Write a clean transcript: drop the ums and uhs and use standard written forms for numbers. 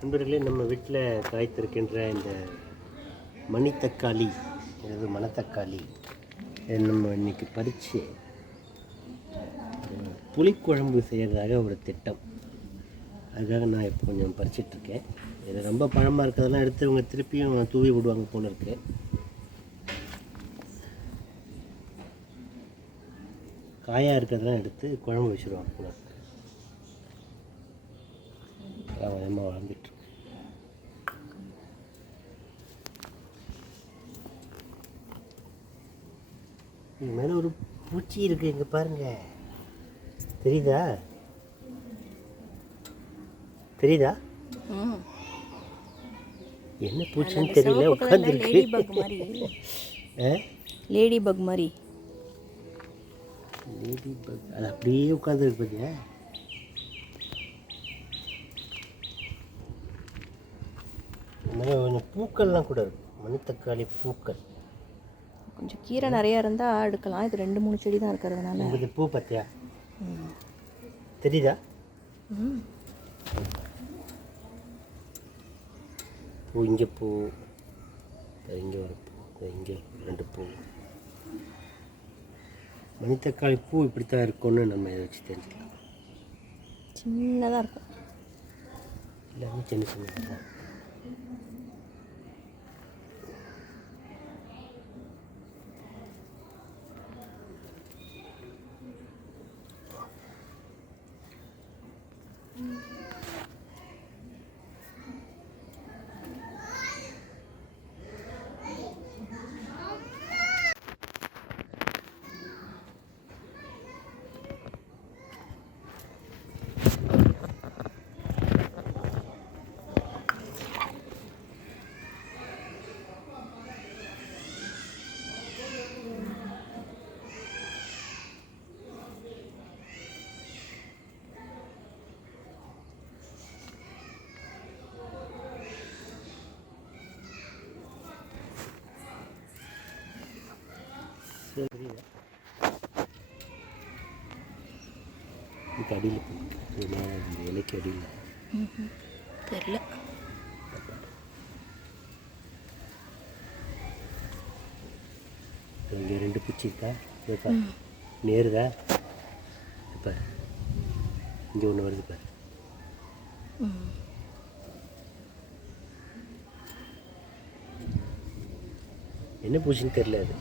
நண்பர்களே, நம்ம வீட்டில் காய்த்திருக்கின்ற இந்த மணித்தக்காளி, அதாவது மணத்தக்காளி, இதை நம்ம இன்றைக்கி பறித்து புளிக்குழம்பு செய்கிறதாக ஒரு திட்டம். அதுக்காக நான் இப்போ கொஞ்சம் பறிச்சிட்ருக்கேன். இது ரொம்ப பழமாக இருக்கிறதெல்லாம் எடுத்து இவங்க திருப்பியும் தூவி விடுவாங்க போல இருக்கு. காயாக இருக்கிறதெல்லாம் எடுத்து குழம்பு வச்சுருவாங்க போல இருக்கு. வேகமாக வளர்ந்துட்டு இது மேலே ஒரு பூச்சி இருக்குது, இங்கே பாருங்க. தெரியுதா? தெரியுதா? என்ன பூச்சின்னு தெரியல, உட்காந்துருக்கு. லேடி பக் மாதிரி. லேடி பக் அது அப்படியே உட்காந்துருக்கு பார்த்தியா? கொஞ்சம் பூக்கள்லாம் கூட இருக்கும், மணித்தக்காளி பூக்கள். கொஞ்சம் கீரை நிறையா இருந்தால் எடுக்கலாம். இது 2-3 செடி தான் இருக்கிறதுனால. இது பூ பார்த்தியா? தெரியுதா? பூ இங்கே, பூ இங்கே ஒரு பூ, இங்கே 2 பூ. மணித்தக்காளி பூ இப்படித்தான் இருக்கும்னு நம்ம இதை வச்சு தெரிஞ்சுக்கலாம். சின்னதாக இருக்கும், எல்லாமே சின்ன சின்னதாக தான். புரியுதா? இதுக்கு அடியில் இந்த இலைக்கு அடியில் தெரியல. இங்கே 2 பூச்சி இருக்கா? இருக்கா? நேருதா? இப்போ இங்கே ஒன்று வருது பாரு. என்ன பூச்சின்னு தெரியல அது.